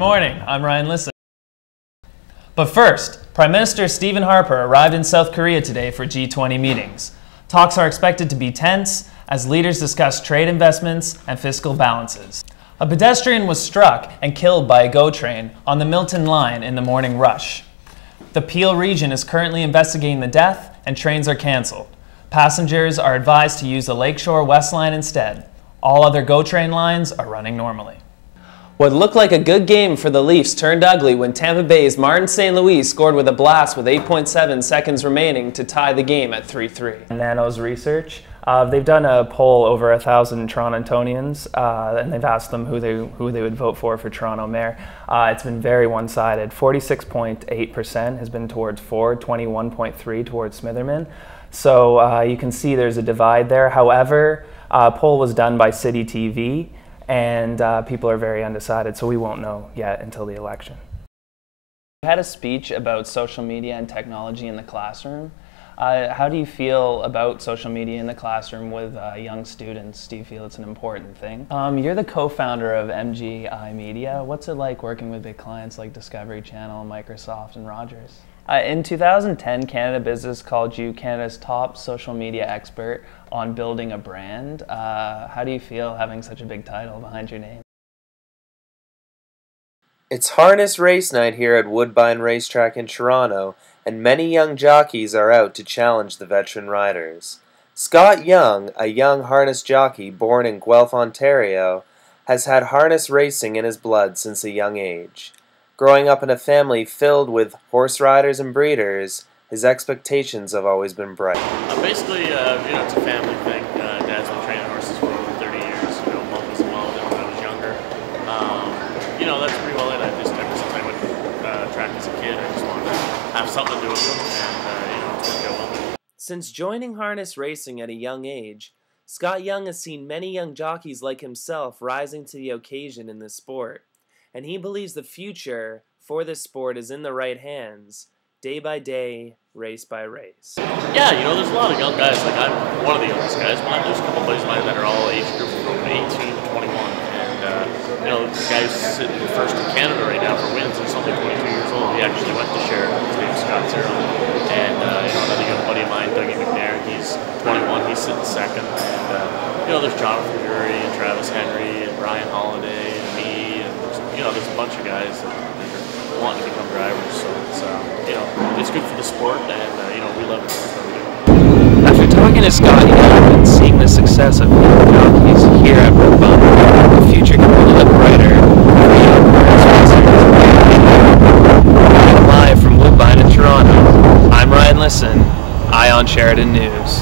morning. I'm Ryan Lisson. But first, Prime Minister Stephen Harper arrived in South Korea today for G20 meetings. Talks are expected to be tense as leaders discuss trade investments and fiscal balances. A pedestrian was struck and killed by a GO train on the Milton line in the morning rush. The Peel region is currently investigating the death and trains are cancelled. Passengers are advised to use the Lakeshore West Line instead. All other GO train lines are running normally. What looked like a good game for the Leafs turned ugly when Tampa Bay's Martin St. Louis scored with a blast with 8.7 seconds remaining to tie the game at 3-3. Nanos Research, they've done a poll over 1,000 Torontonians, and they've asked them who they would vote for Toronto mayor. It's been very one-sided. 46.8% has been towards Ford, 21.3% towards Smitherman. So you can see there's a divide there. However, a poll was done by City TV, and people are very undecided, so we won't know yet until the election. You had a speech about social media and technology in the classroom. How do you feel about social media in the classroom with young students? Do you feel it's an important thing? You're the co-founder of MGI Media. What's it like working with big clients like Discovery Channel, Microsoft, and Rogers? In 2010, Canada Business called you Canada's top social media expert on building a brand. How do you feel having such a big title behind your name? It's harness race night here at Woodbine Racetrack in Toronto, and many young jockeys are out to challenge the veteran riders. Scott Young, a young harness jockey born in Guelph, Ontario, has had harness racing in his blood since a young age. Growing up in a family filled with horse riders and breeders, his expectations have always been bright. Basically, it's a family thing. Dad's been training horses for over 30 years. Mom was involved when I was younger. That's pretty well it. Ever since I went to track as a kid, I just wanted to have something to do with them, and it's worked out well. Since joining harness racing at a young age, Scott Young has seen many young jockeys like himself rising to the occasion in this sport. And he believes the future for this sport is in the right hands, day by day, race by race. Yeah, there's a lot of young guys. Like, I'm one of the youngest guys, but there's a couple of buddies of mine that are all age groups from 18 to 21. And, the guy who's sitting first in Canada right now for wins is only 22 years old. He actually went to Sheridan. His name's Scott Zero. And, another young buddy of mine, Dougie McNair, he's 21. He's sitting second. And, there's Jonathan Drury and Travis Henry and Ryan Holiday and me. And there's a bunch of guys that are wanting to become drivers, so it's good for the sport, and we love it. After talking to Scott Young and seeing the success of young jockeys here at Woodbine, the future can be a little brighter for young horse racers. Live from Woodbine in Toronto, I'm Ryan Lisson, Eye on Sheridan News.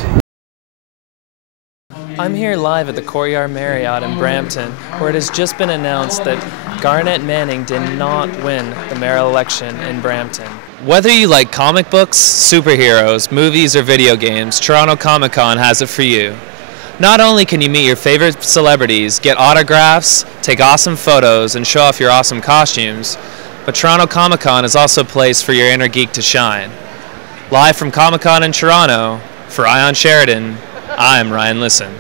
I'm here live at the Courtyard Marriott in Brampton, where it has just been announced that Garnett Manning did not win the mayoral election in Brampton. Whether you like comic books, superheroes, movies, or video games, Toronto Comic Con has it for you. Not only can you meet your favorite celebrities, get autographs, take awesome photos, and show off your awesome costumes, but Toronto Comic Con is also a place for your inner geek to shine. Live from Comic Con in Toronto, for Eye on Sheridan, I'm Ryan Lisson.